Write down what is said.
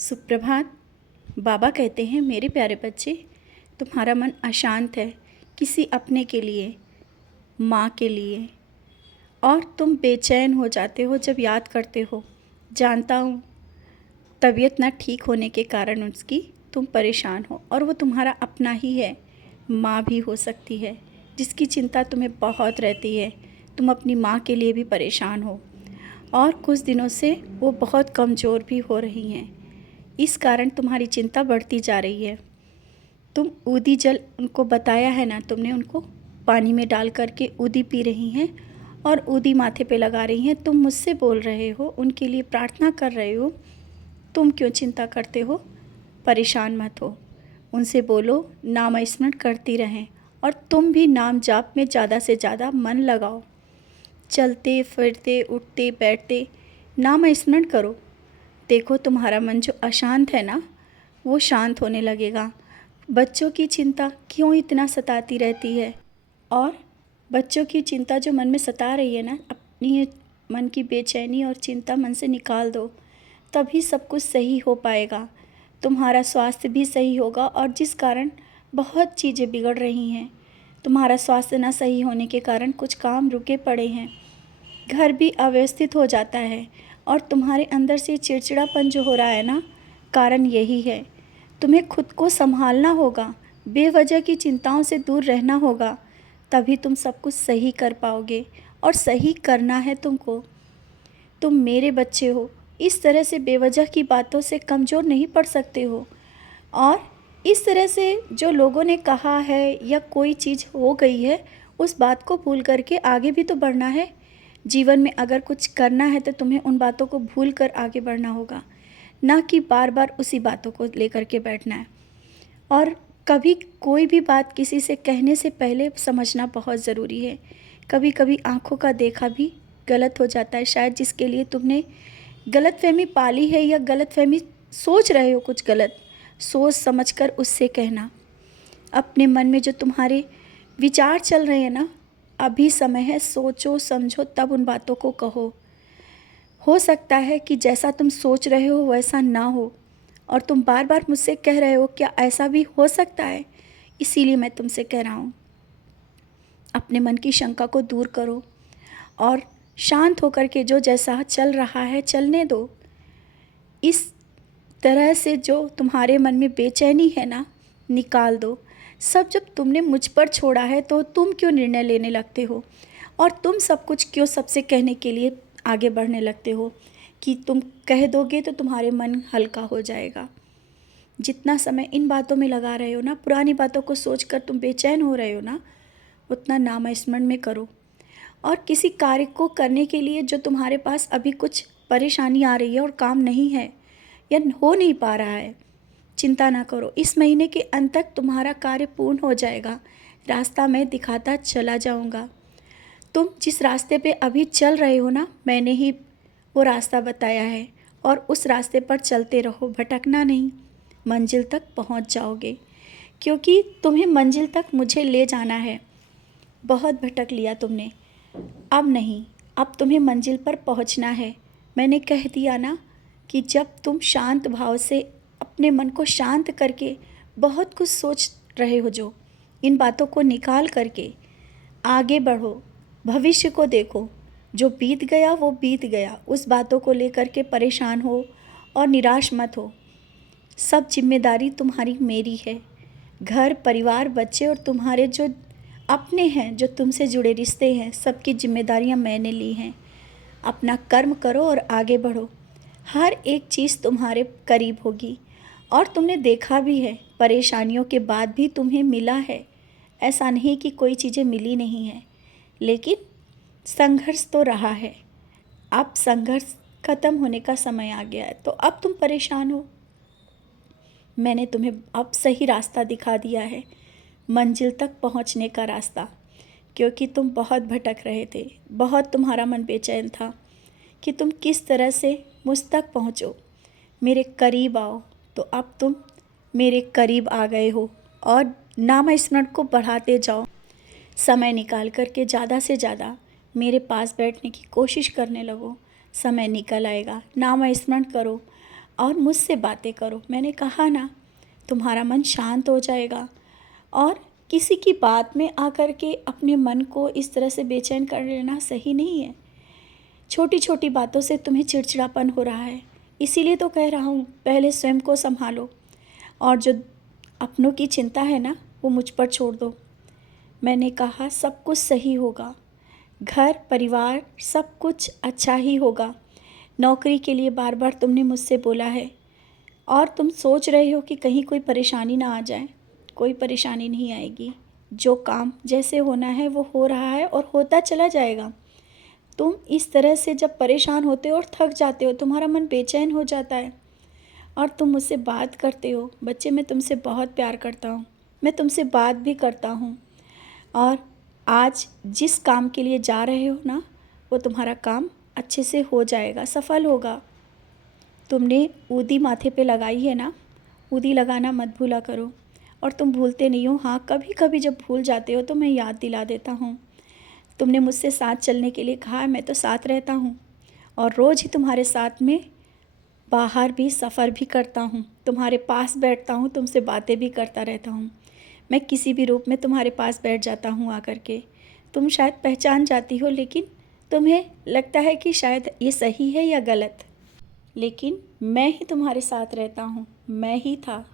सुप्रभात। बाबा कहते हैं, मेरे प्यारे बच्चे, तुम्हारा मन अशांत है किसी अपने के लिए, माँ के लिए, और तुम बेचैन हो जाते हो जब याद करते हो। जानता हूँ, तबीयत ना ठीक होने के कारण उसकी तुम परेशान हो, और वो तुम्हारा अपना ही है, माँ भी हो सकती है, जिसकी चिंता तुम्हें बहुत रहती है। तुम अपनी माँ के लिए भी परेशान हो, और कुछ दिनों से वो बहुत कमज़ोर भी हो रही हैं। इस कारण तुम्हारी चिंता बढ़ती जा रही है। तुम ऊदी जल उनको बताया है ना, तुमने उनको पानी में डाल करके ऊदी पी रही हैं और ऊदी माथे पे लगा रही हैं। तुम मुझसे बोल रहे हो, उनके लिए प्रार्थना कर रहे हो। तुम क्यों चिंता करते हो? परेशान मत हो। उनसे बोलो नाम स्मरण करती रहें, और तुम भी नाम जाप में ज़्यादा से ज़्यादा मन लगाओ। चलते फिरते उठते बैठते नाम स्मरण करो। देखो, तुम्हारा मन जो अशांत है ना, वो शांत होने लगेगा। बच्चों की चिंता क्यों इतना सताती रहती है? और बच्चों की चिंता जो मन में सता रही है ना, अपनी ये मन की बेचैनी और चिंता मन से निकाल दो, तभी सब कुछ सही हो पाएगा। तुम्हारा स्वास्थ्य भी सही होगा, और जिस कारण बहुत चीज़ें बिगड़ रही हैं, तुम्हारा स्वास्थ्य ना सही होने के कारण कुछ काम रुके पड़े हैं, घर भी अव्यवस्थित हो जाता है, और तुम्हारे अंदर से चिड़चिड़ापन जो हो रहा है ना, कारण यही है। तुम्हें खुद को संभालना होगा, बेवजह की चिंताओं से दूर रहना होगा, तभी तुम सब कुछ सही कर पाओगे, और सही करना है तुमको। तुम मेरे बच्चे हो, इस तरह से बेवजह की बातों से कमज़ोर नहीं पड़ सकते हो। और इस तरह से जो लोगों ने कहा है या कोई चीज़ हो गई है, उस बात को भूल करके आगे भी तो बढ़ना है। जीवन में अगर कुछ करना है तो तुम्हें उन बातों को भूल कर आगे बढ़ना होगा, ना कि बार बार उसी बातों को लेकर के बैठना है। और कभी कोई भी बात किसी से कहने से पहले समझना बहुत ज़रूरी है। कभी कभी आँखों का देखा भी गलत हो जाता है। शायद जिसके लिए तुमने गलतफहमी पाली है या गलतफहमी सोच रहे हो, कुछ गलत सोच समझकर उससे कहना। अपने मन में जो तुम्हारे विचार चल रहे हैं ना, अभी समय है, सोचो समझो तब उन बातों को कहो। हो सकता है कि जैसा तुम सोच रहे हो वैसा ना हो, और तुम बार बार मुझसे कह रहे हो क्या ऐसा भी हो सकता है, इसीलिए मैं तुमसे कह रहा हूँ, अपने मन की शंका को दूर करो और शांत होकर के जो जैसा चल रहा है चलने दो। इस तरह से जो तुम्हारे मन में बेचैनी है ना, निकाल दो। सब जब तुमने मुझ पर छोड़ा है तो तुम क्यों निर्णय लेने लगते हो, और तुम सब कुछ क्यों सबसे कहने के लिए आगे बढ़ने लगते हो कि तुम कह दोगे तो तुम्हारे मन हल्का हो जाएगा। जितना समय इन बातों में लगा रहे हो ना, पुरानी बातों को सोचकर तुम बेचैन हो रहे हो ना, उतना नाम स्मरण में करो। और किसी कार्य को करने के लिए जो तुम्हारे पास अभी कुछ परेशानी आ रही है और काम नहीं है या हो नहीं पा रहा है, चिंता ना करो, इस महीने के अंत तक तुम्हारा कार्य पूर्ण हो जाएगा। रास्ता मैं दिखाता चला जाऊंगा। तुम जिस रास्ते पे अभी चल रहे हो ना, मैंने ही वो रास्ता बताया है, और उस रास्ते पर चलते रहो, भटकना नहीं, मंजिल तक पहुंच जाओगे। क्योंकि तुम्हें मंजिल तक मुझे ले जाना है। बहुत भटक लिया तुमने, अब नहीं, अब तुम्हें मंजिल पर पहुंचना है। मैंने कह दिया ना कि जब तुम शांत भाव से अपने मन को शांत करके बहुत कुछ सोच रहे हो, जो इन बातों को निकाल करके आगे बढ़ो, भविष्य को देखो। जो बीत गया वो बीत गया, उस बातों को लेकर के परेशान हो और निराश मत हो। सब जिम्मेदारी तुम्हारी मेरी है। घर परिवार बच्चे और तुम्हारे जो अपने हैं, जो तुमसे जुड़े रिश्ते हैं, सबकी जिम्मेदारियां मैंने ली हैं। अपना कर्म करो और आगे बढ़ो। हर एक चीज़ तुम्हारे करीब होगी, और तुमने देखा भी है, परेशानियों के बाद भी तुम्हें मिला है। ऐसा नहीं कि कोई चीज़ें मिली नहीं हैं, लेकिन संघर्ष तो रहा है। अब संघर्ष खत्म होने का समय आ गया है, तो अब तुम परेशान हो। मैंने तुम्हें अब सही रास्ता दिखा दिया है, मंजिल तक पहुंचने का रास्ता। क्योंकि तुम बहुत भटक रहे थे, बहुत तुम्हारा मन बेचैन था कि तुम किस तरह से मुझ तक पहुँचो, मेरे करीब आओ। तो अब तुम मेरे करीब आ गए हो, और नाम स्मरण को बढ़ाते जाओ। समय निकाल करके ज़्यादा से ज़्यादा मेरे पास बैठने की कोशिश करने लगो। समय निकल आएगा, नाम स्मरण करो, और मुझसे बातें करो। मैंने कहा ना, तुम्हारा मन शांत हो जाएगा। और किसी की बात में आकर के अपने मन को इस तरह से बेचैन कर लेना सही नहीं है। छोटी छोटी बातों से तुम्हें चिड़चिड़ापन हो रहा है, इसीलिए तो कह रहा हूँ पहले स्वयं को संभालो और जो अपनों की चिंता है ना वो मुझ पर छोड़ दो। मैंने कहा सब कुछ सही होगा, घर परिवार सब कुछ अच्छा ही होगा। नौकरी के लिए बार बार तुमने मुझसे बोला है और तुम सोच रहे हो कि कहीं कोई परेशानी ना आ जाए। कोई परेशानी नहीं आएगी। जो काम जैसे होना है वो हो रहा है और होता चला जाएगा। तुम इस तरह से जब परेशान होते हो और थक जाते हो, तुम्हारा मन बेचैन हो जाता है और तुम मुझसे बात करते हो। बच्चे, मैं तुमसे बहुत प्यार करता हूँ, मैं तुमसे बात भी करता हूँ। और आज जिस काम के लिए जा रहे हो ना, वो तुम्हारा काम अच्छे से हो जाएगा, सफल होगा। तुमने ऊदी माथे पे लगाई है ना, ऊदी लगाना मत भूला करो। और तुम भूलते नहीं हो। हाँ, कभी कभी जब भूल जाते हो तो मैं याद दिला देता हूँ। तुमने मुझसे साथ चलने के लिए कहा, मैं तो साथ रहता हूँ और रोज़ ही तुम्हारे साथ में बाहर भी सफ़र भी करता हूँ, तुम्हारे पास बैठता हूँ, तुमसे बातें भी करता रहता हूँ। मैं किसी भी रूप में तुम्हारे पास बैठ जाता हूँ आकर के। तुम शायद पहचान जाती हो, लेकिन तुम्हें लगता है कि शायद ये सही है या गलत, लेकिन मैं ही तुम्हारे साथ रहता हूँ, मैं ही था।